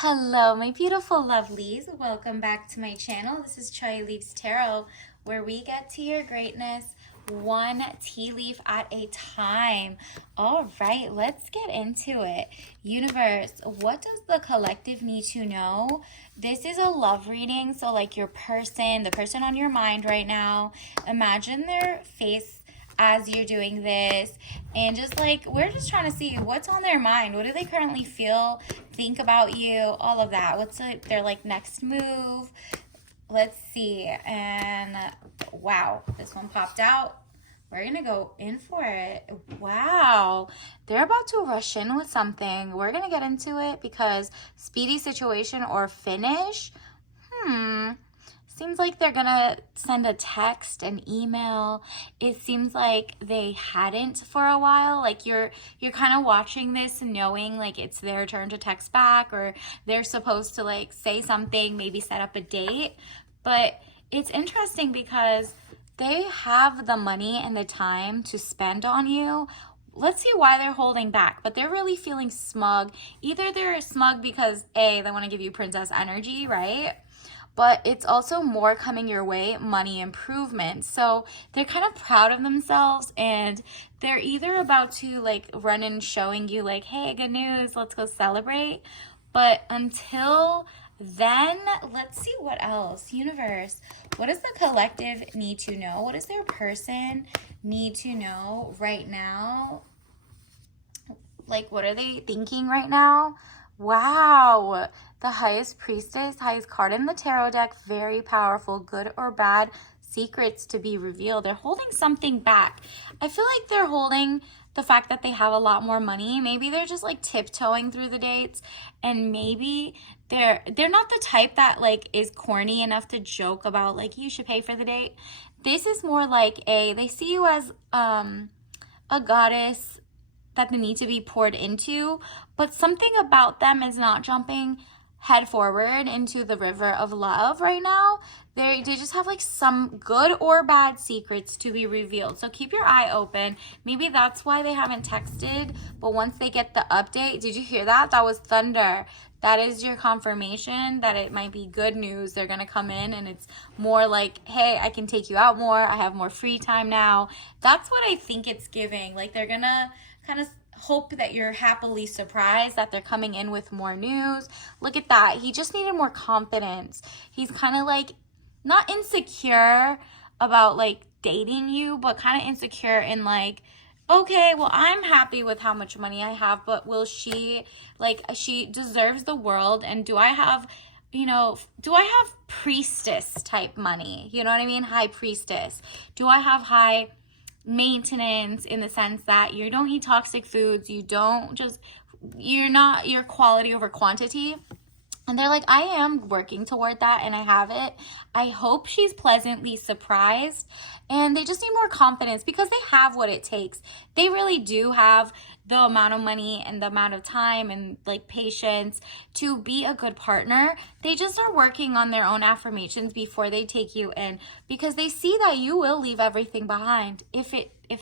Hello, my beautiful lovelies. Welcome back to my channel. This is Choi Leaves Tarot, where we get to your greatness one tea leaf at a time. All right, let's get into it. Universe, what does the collective need to know? This is a love reading, so like your person, the person on your mind right now, imagine their face as you're doing this, and just like we're just trying to see what's on their mind. What do they currently feel, think about you, all of that. What's their like next move? Let's see. And wow, this one popped out. We're gonna go in for it. Wow, they're about to rush in with something. We're gonna get into it because speedy situation or finish. Seems like they're gonna send a text, an email. It seems like they hadn't for a while. Like you're kind of watching this knowing like it's their turn to text back, or they're supposed to like say something, maybe set up a date. But it's interesting because they have the money and the time to spend on you. Let's see why they're holding back, but they're really feeling smug. Either they're smug because A, they want to give you princess energy, right? But it's also more coming your way, money improvements. So they're kind of proud of themselves, and they're either about to like run in showing you like, hey, good news, let's go celebrate. But until then, let's see what else. Universe, what does the collective need to know? What does their person need to know right now? Like, what are they thinking right now? Wow, the highest priestess, highest card in the tarot deck, very powerful, good or bad, secrets to be revealed. They're holding something back. I feel like they're holding the fact that they have a lot more money. Maybe they're just like tiptoeing through the dates, and maybe they're not the type that like is corny enough to joke about like you should pay for the date. This is more like they see you as a goddess that they need to be poured into, but something about them is not jumping head forward into the river of love right now. They just have like some good or bad secrets to be revealed. So keep your eye open. Maybe that's why they haven't texted, but once they get the update, did you hear that? That was thunder. That is your confirmation that it might be good news. They're going to come in and it's more like, hey, I can take you out more. I have more free time now. That's what I think it's giving. Like they're going to kind of hope that you're happily surprised that they're coming in with more news. Look at that. He just needed more confidence. He's kind of like not insecure about like dating you, but kind of insecure in like, okay, well, I'm happy with how much money I have, but will she, like, she deserves the world, and do I have, do I have priestess type money? You know what I mean? High priestess. Do I have high maintenance in the sense that you don't eat toxic foods, you're not your quality over quantity? And they're like, I am working toward that and I have it. I hope she's pleasantly surprised. And they just need more confidence because they have what it takes. They really do have the amount of money and the amount of time and like patience to be a good partner. They just are working on their own affirmations before they take you in, because they see that you will leave everything behind if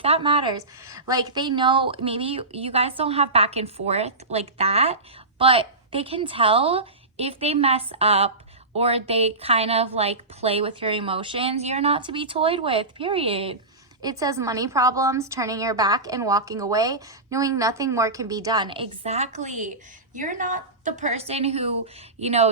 that matters. Like they know maybe you guys don't have back and forth like that, but they can tell if they mess up or they kind of like play with your emotions. You're not to be toyed with, period. It says money problems, turning your back and walking away, knowing nothing more can be done. Exactly. You're not the person who,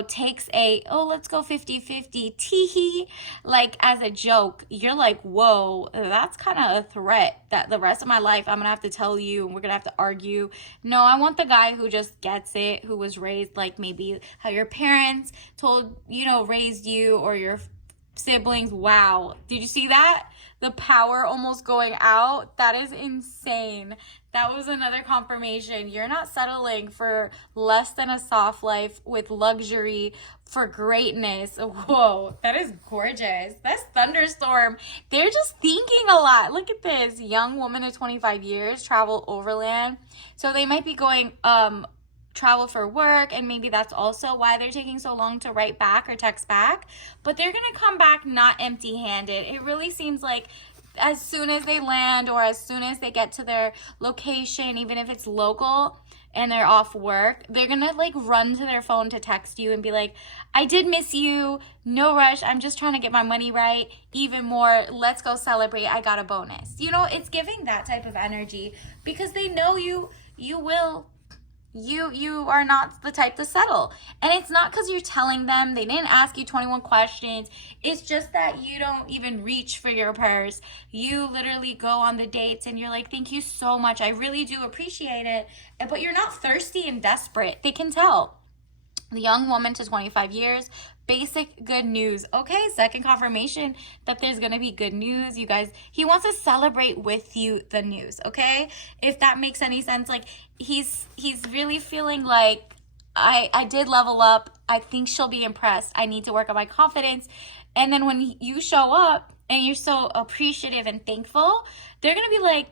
takes let's go 50-50, tee-hee, like as a joke. You're like, whoa, that's kind of a threat that the rest of my life I'm going to have to tell you and we're going to have to argue. No, I want the guy who just gets it, who was raised like maybe how your parents raised you, or your siblings. Wow. Did you see that? The power almost going out. That is insane. That was another confirmation. You're not settling for less than a soft life with luxury for greatness. Whoa, that is gorgeous. That's thunderstorm. They're just thinking a lot. Look at this. Young woman of 25 years, travel overland. So they might be going travel for work, and maybe that's also why they're taking so long to write back or text back, but they're gonna come back not empty-handed. It really seems like as soon as they land or as soon as they get to their location, even if it's local, and they're off work, they're gonna like run to their phone to text you and be like, I did miss you, no rush, I'm just trying to get my money right, even more, let's go celebrate, I got a bonus. You know, it's giving that type of energy because they know you are not the type to settle. And it's not because you're telling them, they didn't ask you 21 questions. It's just that you don't even reach for your purse. You literally go on the dates and you're like, thank you so much, I really do appreciate it. But you're not thirsty and desperate. They can tell. The young woman to 25 years, basic good news. Okay, second confirmation that there's gonna be good news, you guys. He wants to celebrate with you the news, okay? If that makes any sense. Like he's really feeling like I did level up. I think she'll be impressed. I need to work on my confidence. And then when you show up and you're so appreciative and thankful, they're gonna be like,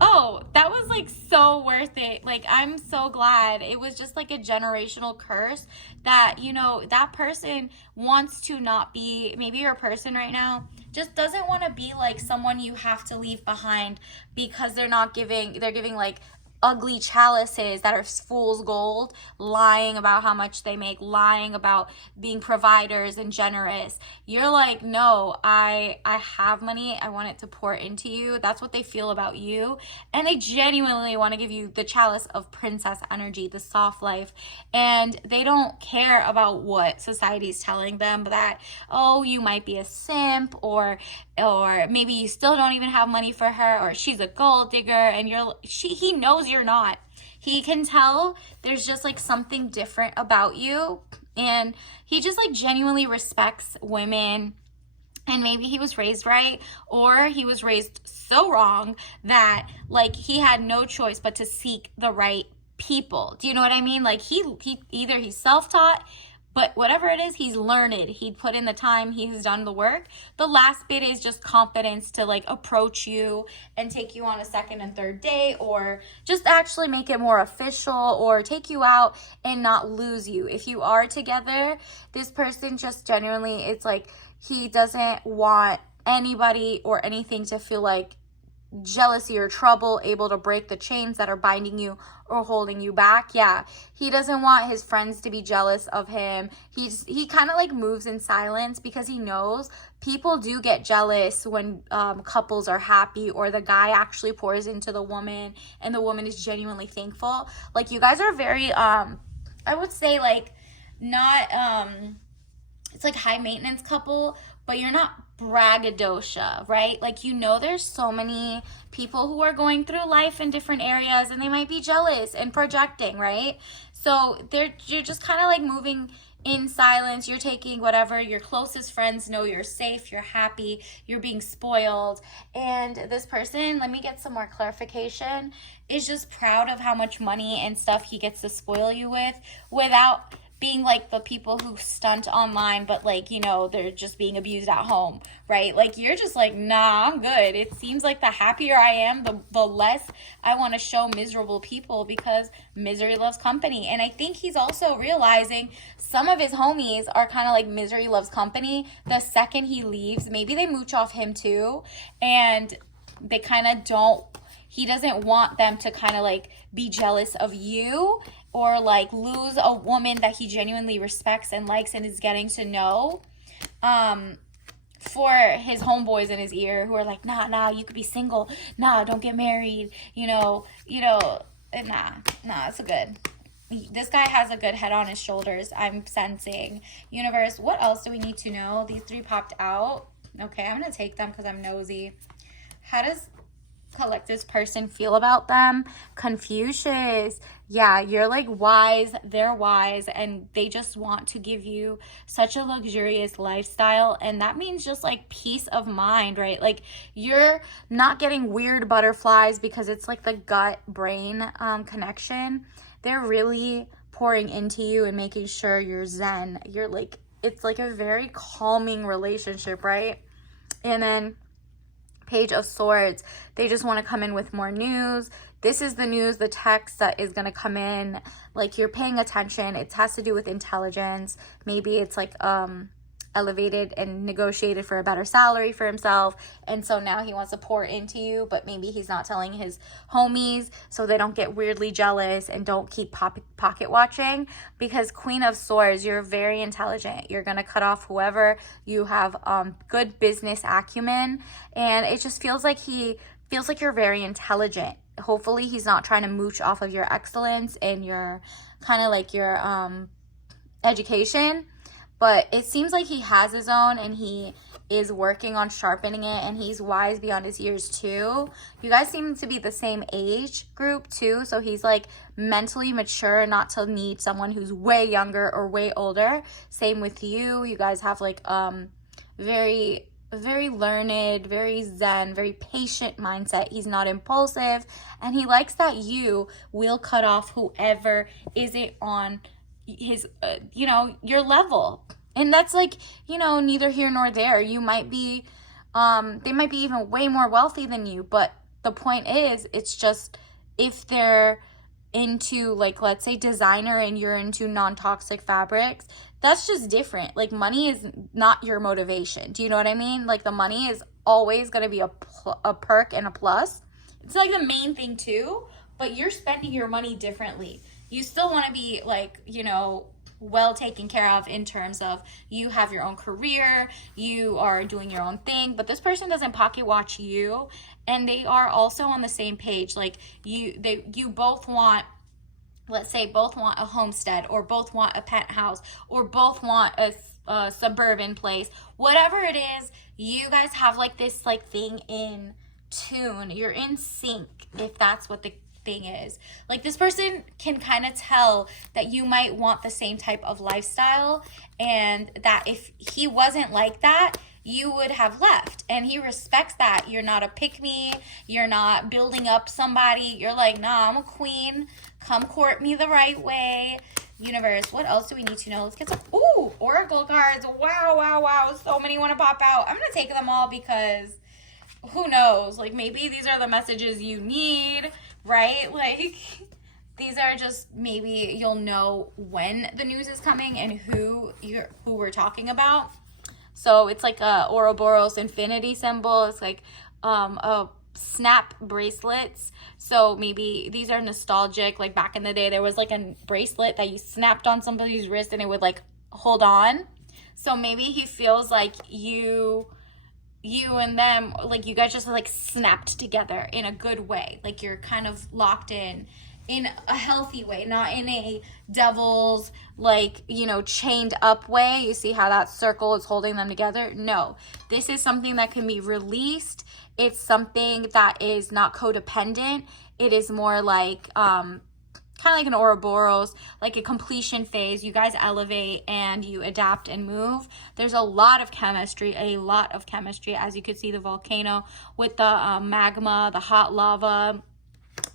oh, that was like so worth it. Like, I'm so glad. It was just like a generational curse that, you know, that person wants to not be, maybe you're a person right now, just doesn't want to be like someone you have to leave behind because they're giving like ugly chalices that are fool's gold, lying about how much they make, lying about being providers and generous. You're like, no, I have money, I want it to pour into you. That's what they feel about you. And they genuinely want to give you the chalice of princess energy, the soft life. And they don't care about what society is telling them, that, oh, you might be a simp, or maybe you still don't even have money for her, or she's a gold digger, and he knows you're not. He can tell there's just like something different about you, and he just like genuinely respects women. And maybe he was raised right, or he was raised so wrong that like he had no choice but to seek the right people. Do you know what I mean? Like he either he's self-taught, but whatever it is, he's learned. He put in the time, he has done the work. The last bit is just confidence to like approach you and take you on a second and third date, or just actually make it more official, or take you out and not lose you. If you are together, this person just genuinely, it's like he doesn't want anybody or anything to feel like jealousy or trouble, able to break the chains that are binding you or holding you back. Yeah, he doesn't want his friends to be jealous of him. He kind of like moves in silence because he knows people do get jealous when couples are happy, or the guy actually pours into the woman and the woman is genuinely thankful. Like you guys are very I would say like not it's like high maintenance couple, but you're not braggadocio, right? Like, you know, there's so many people who are going through life in different areas and they might be jealous and projecting, right? So you're just kind of like moving in silence. You're taking whatever your closest friends know, you're safe, you're happy, you're being spoiled. And this person, let me get some more clarification, is just proud of how much money and stuff he gets to spoil you with, without being like the people who stunt online, but like, you know, they're just being abused at home, right? Like you're just like, nah, I'm good. It seems like the happier I am, the less I want to show miserable people, because misery loves company. And I think he's also realizing some of his homies are kind of like misery loves company. The second he leaves, maybe they mooch off him too, and they kind of he doesn't want them to kind of like be jealous of you, or like lose a woman that he genuinely respects and likes and is getting to know, for his homeboys in his ear who are like, nah, you could be single, nah, don't get married, nah, it's a good, this guy has a good head on his shoulders, I'm sensing. Universe, what else do we need to know? These three popped out. Okay, I'm gonna take them because I'm nosy. How does collective person feel about them? Confucius. Yeah, you're like wise, they're wise, and they just want to give you such a luxurious lifestyle. And that means just like peace of mind, right? Like you're not getting weird butterflies because it's like the gut brain connection. They're really pouring into you and making sure you're zen. You're like, it's like a very calming relationship, right? And then Page of Swords, they just want to come in with more news. This is the news, the text that is going to come in, like you're paying attention. It has to do with intelligence. Maybe it's like elevated and negotiated for a better salary for himself, and so now he wants to pour into you, but maybe he's not telling his homies so they don't get weirdly jealous and don't keep pocket watching. Because Queen of Swords, you're very intelligent. You're gonna cut off whoever. You have good business acumen, and it just feels like you're very intelligent. Hopefully he's not trying to mooch off of your excellence and your kind of like your education, but it seems like he has his own and he is working on sharpening it, and he's wise beyond his years too. You guys seem to be the same age group too, so he's like mentally mature, not to need someone who's way younger or way older. Same with you. You guys have like very learned, very zen, very patient mindset. He's not impulsive, and he likes that you will cut off whoever isn't on his your level. And that's like, neither here nor there. You might be they might be even way more wealthy than you, but the point is, it's just, if they're into, like, let's say designer and you're into non-toxic fabrics, that's just different. Like, money is not your motivation. Do you know what I mean? Like, the money is always going to be a perk and a plus. It's like the main thing too, but you're spending your money differently. You still want to be like, well taken care of in terms of you have your own career, you are doing your own thing, but this person doesn't pocket watch you, and they are also on the same page. Like, you both want, let's say both want a homestead, or both want a penthouse, or both want a suburban place, whatever it is, you guys have like this like thing in tune. You're in sync, if that's what the thing is. Like, this person can kind of tell that you might want the same type of lifestyle, and that if he wasn't like that, you would have left, and he respects that. You're not a pick-me, you're not building up somebody, you're like, nah, I'm a queen, come court me the right way. Universe, what else do we need to know? Let's get some oracle cards. Wow, so many want to pop out. I'm gonna take them all because who knows, like, maybe these are the messages you need, right? Like, these are just, maybe you'll know when the news is coming and who we're talking about. So it's like a Ouroboros infinity symbol. It's like a snap bracelets. So maybe these are nostalgic. Like, back in the day, there was like a bracelet that you snapped on somebody's wrist and it would like hold on. So maybe he feels like you and them, like, you guys just like snapped together in a good way. Like, you're kind of locked in a healthy way, not in a devil's, like, chained up way. You see how that circle is holding them together? No, this is something that can be released. It's something that is not codependent. It is more like kind of like an Ouroboros, like a completion phase. You guys elevate and you adapt and move. There's a lot of chemistry, as you could see the volcano with the magma, the hot lava.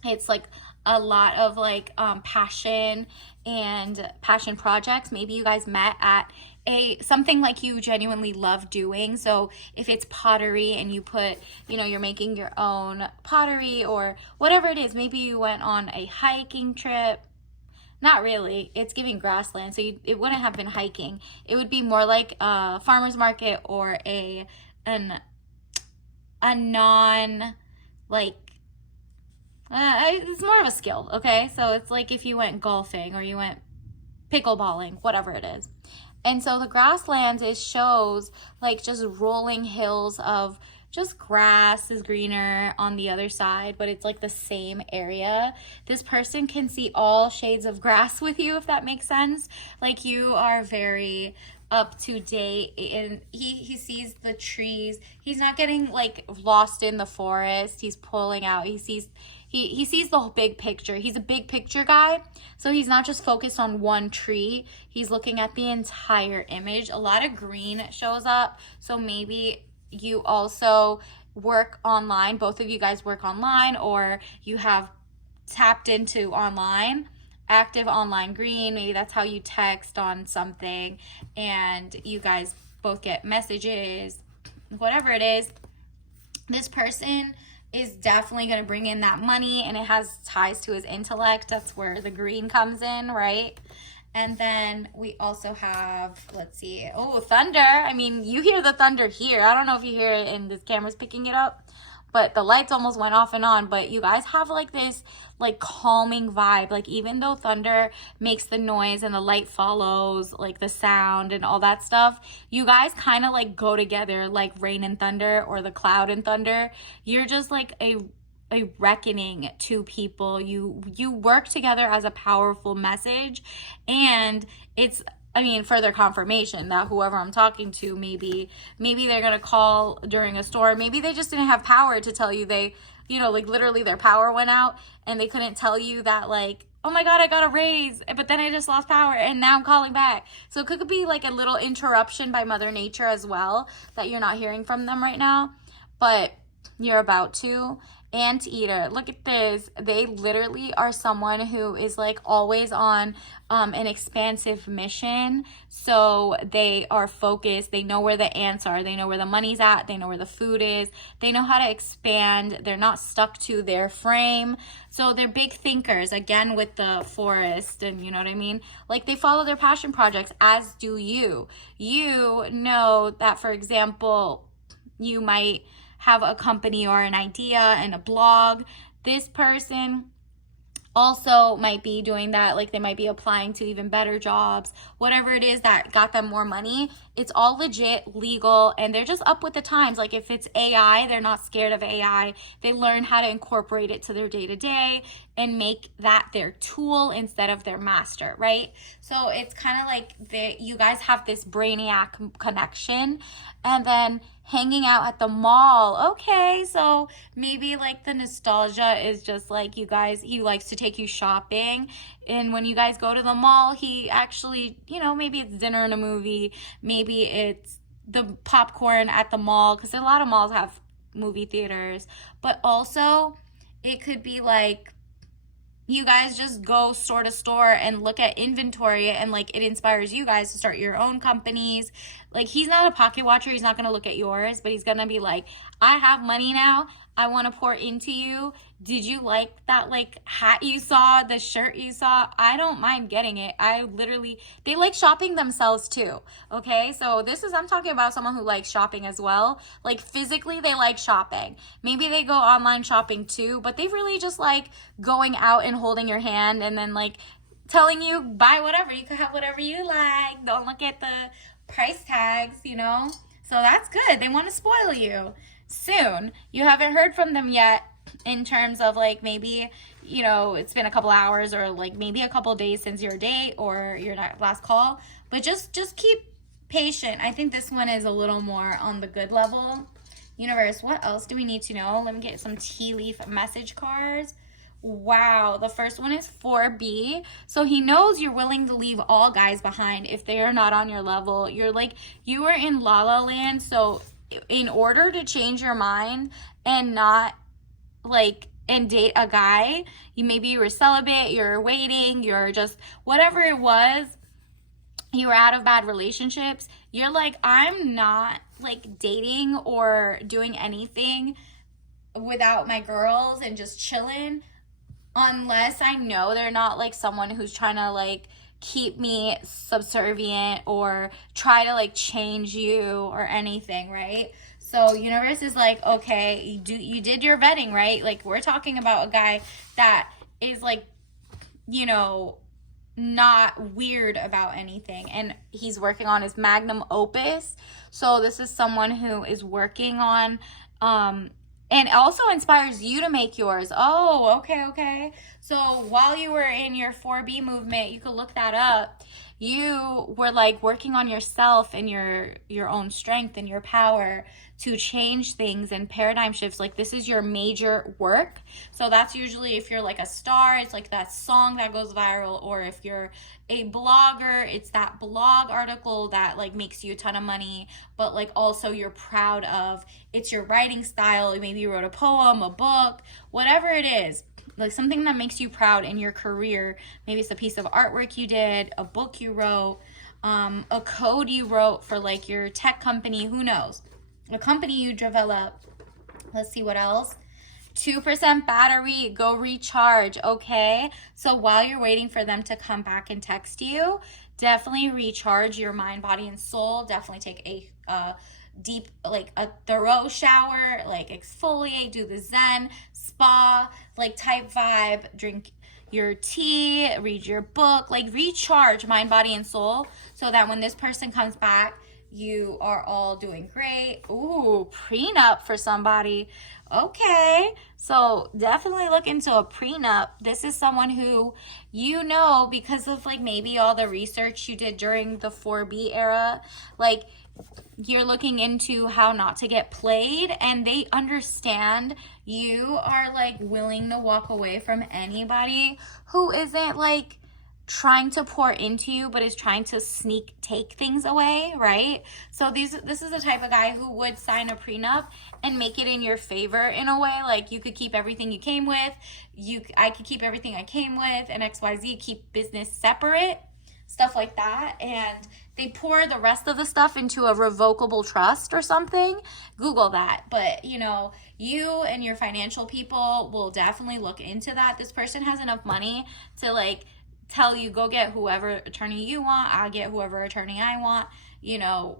It's like a lot of like passion and passion projects. Maybe you guys met at something like you genuinely love doing. So if it's pottery and you put, you're making your own pottery or whatever it is, maybe you went on a hiking trip. Not really, it's giving grassland, so it wouldn't have been hiking. It would be more like a farmer's market or a non, like, it's more of a skill, okay? So it's like if you went golfing or you went pickleballing, whatever it is. And so the grasslands, it shows like just rolling hills of just grass is greener on the other side, but it's like the same area. This person can see all shades of grass with you, if that makes sense. Like, you are very up to date, and he sees the trees. He's not getting like lost in the forest. He's pulling out. He sees the whole big picture. He's a big picture guy, so he's not just focused on one tree. He's looking at the entire image. A lot of green shows up, so maybe you also work online. Both of you guys work online, or you have tapped into online. Active online green, maybe that's how you text on something and you guys both get messages, whatever it is. This person is definitely going to bring in that money, and it has ties to his intellect. That's where the green comes in, right? And then we also have, let's see, oh, thunder. I mean, you hear the thunder here. I don't know if you hear it and this camera's picking it up, but the lights almost went off and on. But you guys have like this like calming vibe. Like even though thunder makes the noise and the light follows like the sound and all that stuff, you guys kind of like go together like rain and thunder or the cloud and thunder. You're just like a reckoning to people. You work together as a powerful message, and it's, I mean, further confirmation that whoever I'm talking to, maybe they're gonna call during a storm. Maybe they just didn't have power to tell you they, you know, like literally their power went out and they couldn't tell you that, like, oh my God, I got a raise, but then I just lost power and now I'm calling back. So it could be like a little interruption by Mother Nature as well that you're not hearing from them right now, but you're about to. Anteater, look at this. They literally are someone who is like always on an expansive mission. So they are focused. They know where the ants are. They know where the money's at. They know where the food is. They know how to expand. They're not stuck to their frame. So they're big thinkers, again, with the forest, and you know what I mean? Like they follow their passion projects, as do you. You know that, for example, you might have a company or an idea and a blog. This person also might be doing that. Like they might be applying to even better jobs, whatever it is that got them more money. It's all legit, legal, and they're just up with the times. Like if it's AI, they're not scared of AI. They learn how to incorporate it to their day-to-day and make that their tool instead of their master, right? So it's kind of like you guys have this brainiac connection. And then hanging out at the mall. Okay, so maybe like the nostalgia is just like you guys, he likes to take you shopping. And when you guys go to the mall, he actually, you know, maybe it's dinner and a movie. Maybe it's the popcorn at the mall, because a lot of malls have movie theaters. But also it could be like you guys just go store to store and look at inventory, and like it inspires you guys to start your own companies. Like he's not a pocket watcher. He's not going to look at yours, but he's going to be like, I have money now. I want to pour into you. Did you like that like hat you saw, the shirt you saw? I don't mind getting it. They like shopping themselves too. Okay. So I'm talking about someone who likes shopping as well. Like physically they like shopping. Maybe they go online shopping too, but they really just like going out and holding your hand and then like telling you buy whatever. You can have whatever you like. Don't look at the price tags, you know? So that's good. They want to spoil you. Soon. You haven't heard from them yet in terms of like maybe, you know, it's been a couple hours or like maybe a couple days since your date or your last call, but just keep patient. I think this one is a little more on the good level. Universe, what else do we need to know? Let me get some tea leaf message cards. Wow, the first one is 4B. So he knows you're willing to leave all guys behind if they are not on your level. You're like, you are in La La Land. So in order to change your mind and not like and date a guy, maybe you were celibate, you're waiting, you're just whatever it was, you were out of bad relationships, you're like, I'm not like dating or doing anything without my girls and just chilling unless I know they're not like someone who's trying to like keep me subservient or try to like change you or anything, right? So universe is like, okay, you did your vetting, right? Like we're talking about a guy that is like, you know, not weird about anything, and he's working on his magnum opus. So this is someone who is working on and also inspires you to make yours. Oh, okay. So while you were in your 4B movement, you could look that up. You were like working on yourself and your own strength and your power to change things and paradigm shifts. Like this is your major work. So that's usually if you're like a star, it's like that song that goes viral, or if you're a blogger, it's that blog article that like makes you a ton of money, but like also you're proud of. It's your writing style. Maybe you wrote a poem, a book, whatever it is. Like something that makes you proud in your career. Maybe it's a piece of artwork you did, a book you wrote, a code you wrote for like your tech company, who knows? A company you developed. Let's see what else. 2% battery, go recharge, okay? So while you're waiting for them to come back and text you, definitely recharge your mind, body, and soul. Definitely take a deep, like a thorough shower, like exfoliate, do the Zen, spa, like type vibe, drink your tea, read your book, like recharge mind, body, and soul so that when this person comes back, you are all doing great. Ooh, prenup for somebody. Okay, so definitely look into a prenup. This is someone who you know because of like maybe all the research you did during the 4B era, like you're looking into how not to get played, and they understand you are like willing to walk away from anybody who isn't like trying to pour into you but is trying to take things away, right? So this is the type of guy who would sign a prenup and make it in your favor in a way. Like you could keep everything you came with, I could keep everything I came with, and XYZ keep business separate, stuff like that. And they pour the rest of the stuff into a revocable trust or something. Google that. But you know, you and your financial people will definitely look into that. This person has enough money to like tell you, go get whoever attorney you want, I get whoever attorney I want. You know,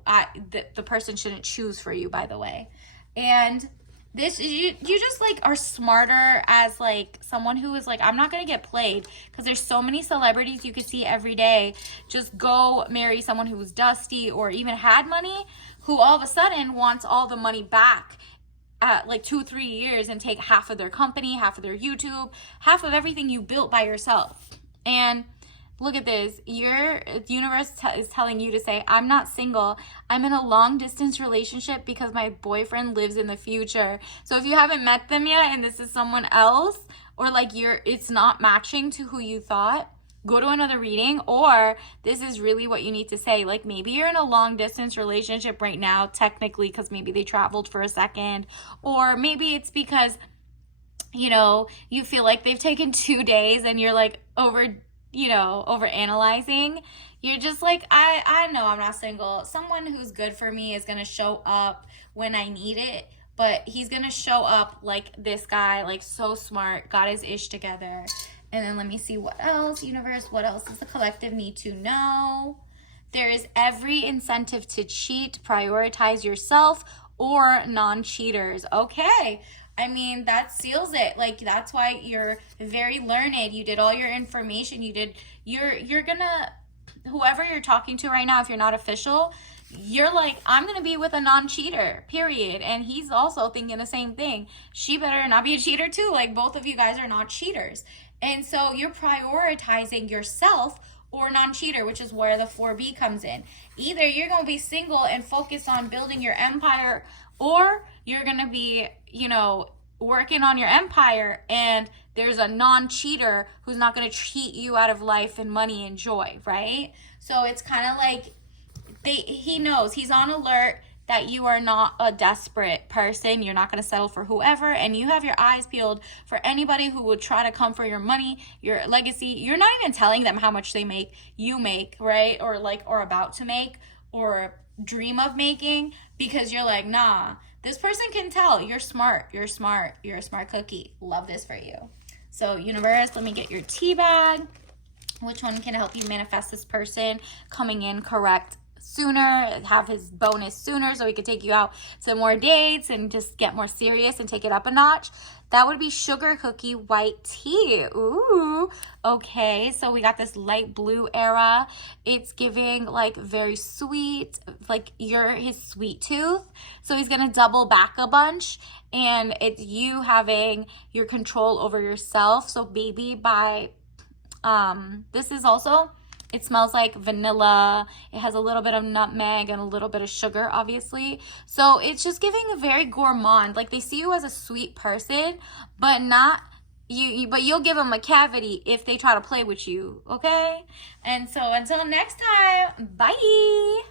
the person shouldn't choose for you, by the way. And this you just like are smarter as like someone who is like, I'm not gonna get played, because there's so many celebrities you could see every day just go marry someone who's dusty or even had money, who all of a sudden wants all the money back at like 2-3 years and take half of their company, half of their YouTube, half of everything you built by yourself. And look at this. The universe is telling you to say, I'm not single. I'm in a long distance relationship because my boyfriend lives in the future. So if you haven't met them yet and this is someone else, or like it's not matching to who you thought, go to another reading. Or this is really what you need to say. Like maybe you're in a long distance relationship right now, technically, because maybe they traveled for a second. Or maybe it's because, you know, you feel like they've taken 2 days and you're like over analyzing. You're just like, I know I'm not single. Someone who's good for me is going to show up when I need it, but he's going to show up like this guy, like so smart, got his ish together. And then let me see what else, universe, what else does the collective need to know? There is every incentive to cheat, prioritize yourself or non-cheaters. Okay. I mean, that seals it. Like, that's why you're very learned. You did all your information. You're gonna, whoever you're talking to right now, if you're not official, you're like, I'm gonna be with a non-cheater, period. And he's also thinking the same thing. She better not be a cheater too. Like, both of you guys are not cheaters. And so you're prioritizing yourself or non-cheater, which is where the 4B comes in. Either you're gonna be single and focus on building your empire, or you're going to be, you know, working on your empire and there's a non-cheater who's not going to cheat you out of life and money and joy, right? So it's kind of like he knows, he's on alert that you are not a desperate person. You're not going to settle for whoever, and you have your eyes peeled for anybody who would try to come for your money, your legacy. You're not even telling them how much you make, right? Or about to make, or dream of making, because you're like, nah, this person can tell you're smart, you're a smart cookie. Love this for you. So universe, let me get your tea bag. Which one can help you manifest this person coming in correct sooner, have his bonus sooner so he could take you out to more dates and just get more serious and take it up a notch? That would be sugar cookie white tea. Ooh, okay. So we got this light blue era. It's giving like very sweet, like you're his sweet tooth. So he's going to double back a bunch, and it's you having your control over yourself. So baby by, this is also, it smells like vanilla. It has a little bit of nutmeg and a little bit of sugar, obviously. So it's just giving a very gourmand. Like they see you as a sweet person, but not you. But you'll give them a cavity if they try to play with you, okay? And so until next time, bye.